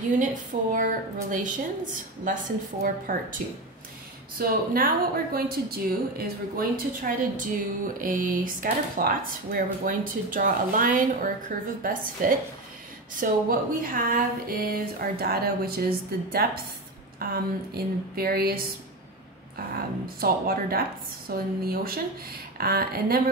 Unit 4 Relations, Lesson 4, Part 2. So now what we're going to do is we're going to try to do a scatter plot where we're going to draw a line or a curve of best fit. So what we have is our data, which is the depth in various saltwater depths, so in the ocean. And then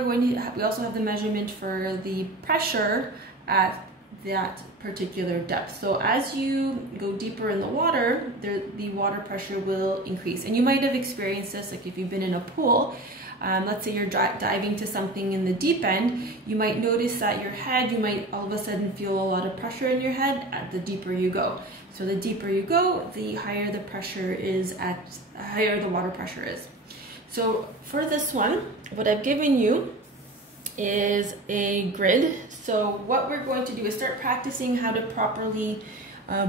we also have the measurement for the pressure at that particular depth. So as you go deeper in the water, the water pressure will increase. And you might have experienced this, like if you've been in a pool, let's say you're diving to something in the deep end, you might notice that your head, you might all of a sudden feel a lot of pressure in your head the deeper you go. So the deeper you go, the higher the pressure is higher the water pressure is. So for this one, what I've given you is a grid. So what we're going to do is start practicing how to properly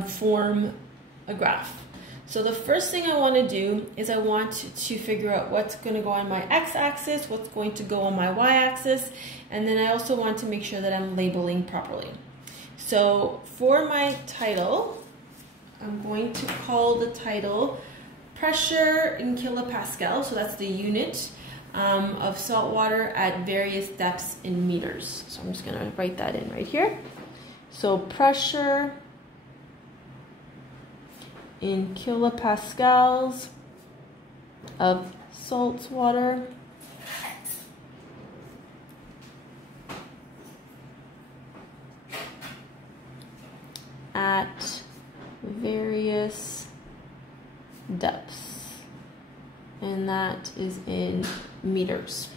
form a graph. So the first thing I want to do is I want to figure out what's going to go on my x-axis, what's going to go on my y-axis, and then I also want to make sure that I'm labeling properly. So for my title, I'm going to call the title Pressure in kilopascal, so that's the unit of salt water at various depths in meters. So I'm just going to write that in right here. So pressure in kilopascals of salt water at various depths, and that is in meters.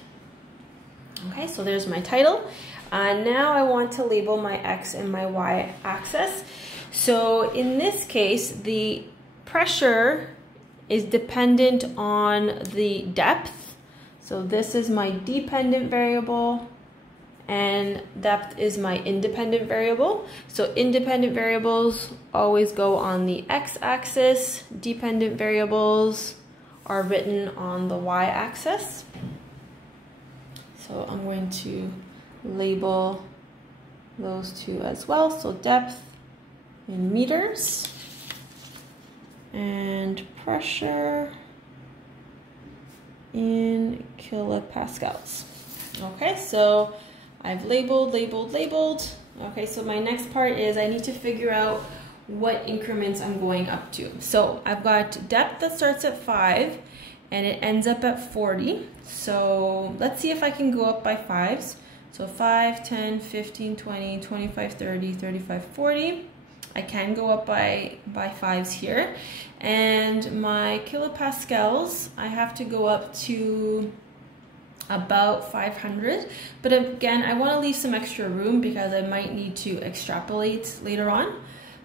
Okay, so there's my title. Now I want to label my x and my y axis. So in this case, the pressure is dependent on the depth. So this is my dependent variable and depth is my independent variable. So independent variables always go on the x-axis, dependent variables are written on the y-axis. So I'm going to label those two as well. So depth in meters and pressure in kilopascals. Okay, so I've labeled. Okay, so my next part is I need to figure out what increments I'm going up to. So I've got depth that starts at 5 and it ends up at 40. So let's see if I can go up by 5s. So 5, 10, 15, 20, 25, 30, 35, 40. I can go up by 5s here. And my kilopascals, I have to go up to about 500. But again, I want to leave some extra room because I might need to extrapolate later on.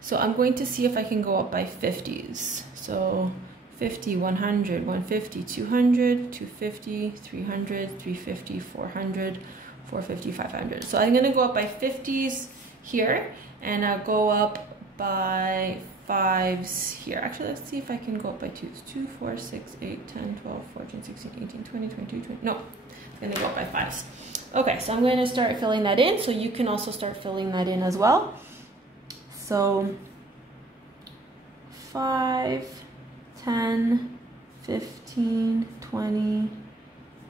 So I'm going to see if I can go up by 50s. So 50, 100, 150, 200, 250, 300, 350, 400, 450, 500. So I'm going to go up by 50s here, and I'll go up by 5s here. Actually, let's see if I can go up by 2s. 2, 4, 6, 8, 10, 12, 14, 16, 18, 20, 22, 20. No, I'm going to go up by 5s. Okay, so I'm going to start filling that in. So you can also start filling that in as well. So 5, 10, 15, 20,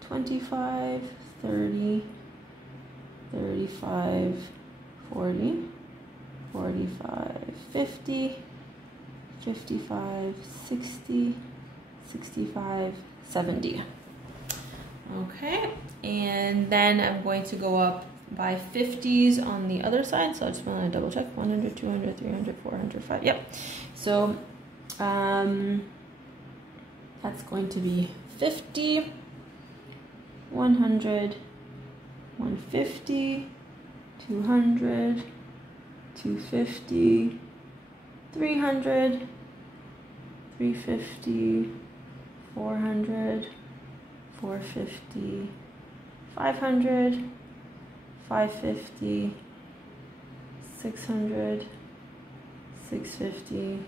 25, 30, 35, 40, 45, 50, 55, 60, 65, 70. Okay, and then I'm going to go up by 50s on the other side. So I just want to double check. 100, 200, 300, 400, 5. Yep. So that's going to be 50, 100, 150, 200, 250, 300, 350, 400, 450, 500, 550, 600, 650,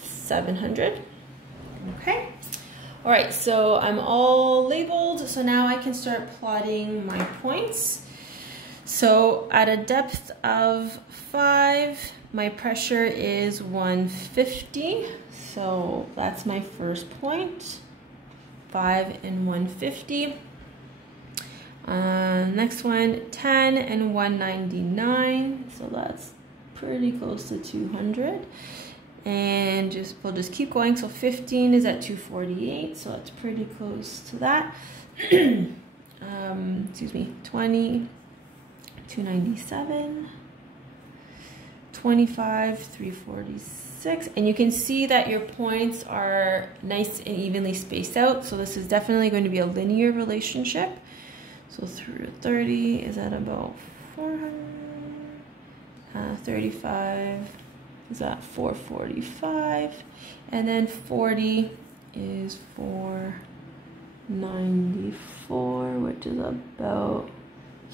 700. Okay. All right, so I'm all labeled. So now I can start plotting my points. So at a depth of 5, my pressure is 150, so that's my first point. 5 and 150. Next one, 10 and 199, so that's pretty close to 200. And we'll just keep going. So 15 is at 248, so that's pretty close to that. Excuse me, 20, 297, 25, 346, and you can see that your points are nice and evenly spaced out. So this is definitely going to be a linear relationship. So through 30 is at about 400, 35 is at 445, and then 40 is 494, which is about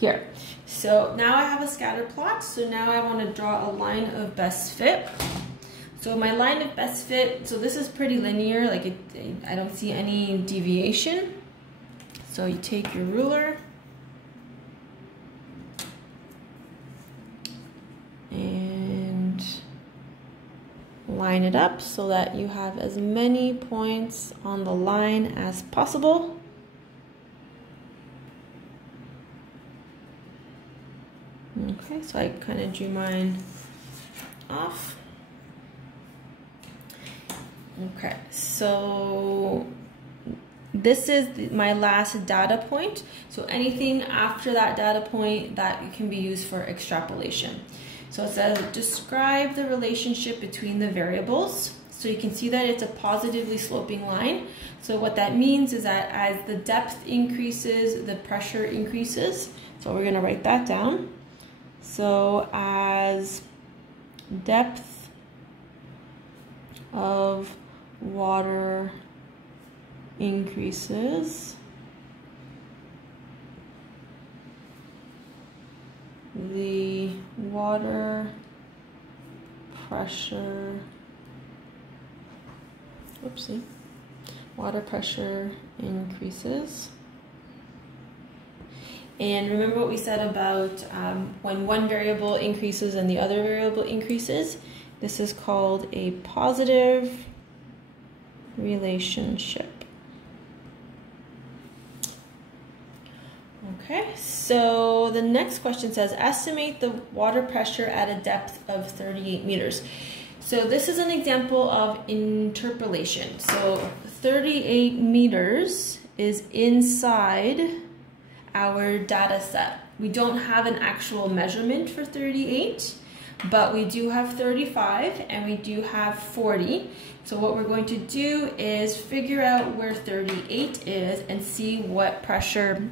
here. So now I have a scatter plot. So now I want to draw a line of best fit. So my line of best fit, so this is pretty linear, like I don't see any deviation. So you take your ruler and line it up so that you have as many points on the line as possible. Okay, so I kind of drew mine off. Okay, so this is my last data point. So anything after that data point, that can be used for extrapolation. So it says describe the relationship between the variables. So you can see that it's a positively sloping line. So what that means is that as the depth increases, the pressure increases. So we're going to write that down. So as depth of water increases, the water pressure, water pressure increases. And remember what we said about when one variable increases and the other variable increases. This is called a positive relationship. Okay, so the next question says, estimate the water pressure at a depth of 38 meters. So this is an example of interpolation. So 38 meters is inside our data set. We don't have an actual measurement for 38, but we do have 35 and we do have 40. So what we're going to do is figure out where 38 is and see what pressure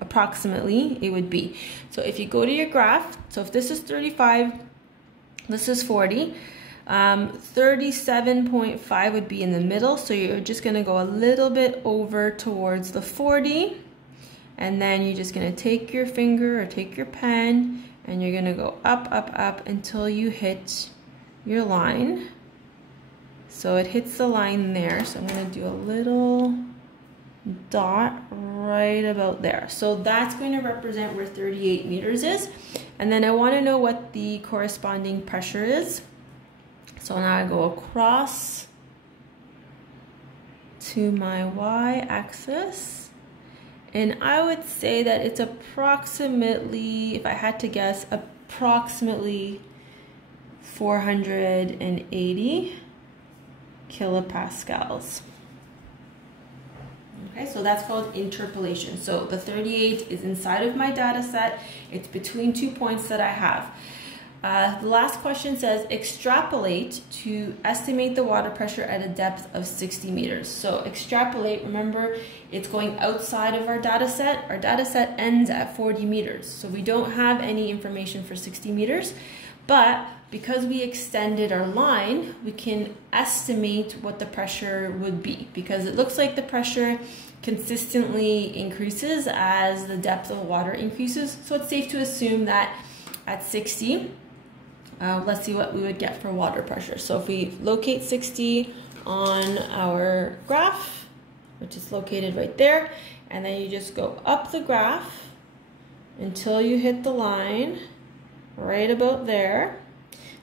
approximately it would be. So if you go to your graph, so if this is 35, this is 40, 37.5 would be in the middle. So you're just gonna go a little bit over towards the 40, and then you're just gonna take your finger or take your pen and you're gonna go up, up, up until you hit your line. So it hits the line there. So I'm gonna do a little dot right about there. So that's going to represent where 38 meters is. And then I wanna know what the corresponding pressure is. So now I go across to my y-axis. And I would say that it's approximately, if I had to guess, approximately 480 kilopascals. Okay, so that's called interpolation. So the 38 is inside of my data set. It's between 2 points that I have. The last question says extrapolate to estimate the water pressure at a depth of 60 meters. So extrapolate, remember, it's going outside of our data set. Our data set ends at 40 meters. So we don't have any information for 60 meters, but because we extended our line, we can estimate what the pressure would be, because it looks like the pressure consistently increases as the depth of the water increases. So it's safe to assume that at 60, let's see what we would get for water pressure. So if we locate 60 on our graph, which is located right there, and then you just go up the graph until you hit the line right about there.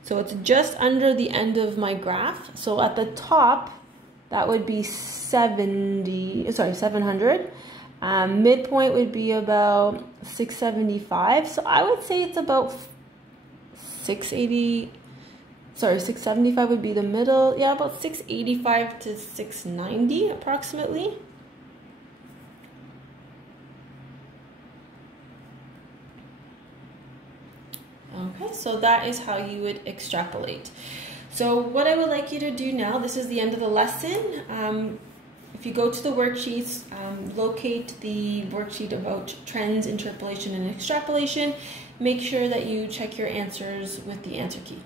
So it's just under the end of my graph. So at the top, that would be 700. Midpoint would be about 675. So I would say it's about 675 would be the middle. Yeah, about 685 to 690 approximately. Okay, so that is how you would extrapolate. So what I would like you to do now, this is the end of the lesson. If you go to the worksheets, locate the worksheet about trends, interpolation, and extrapolation. Make sure that you check your answers with the answer key.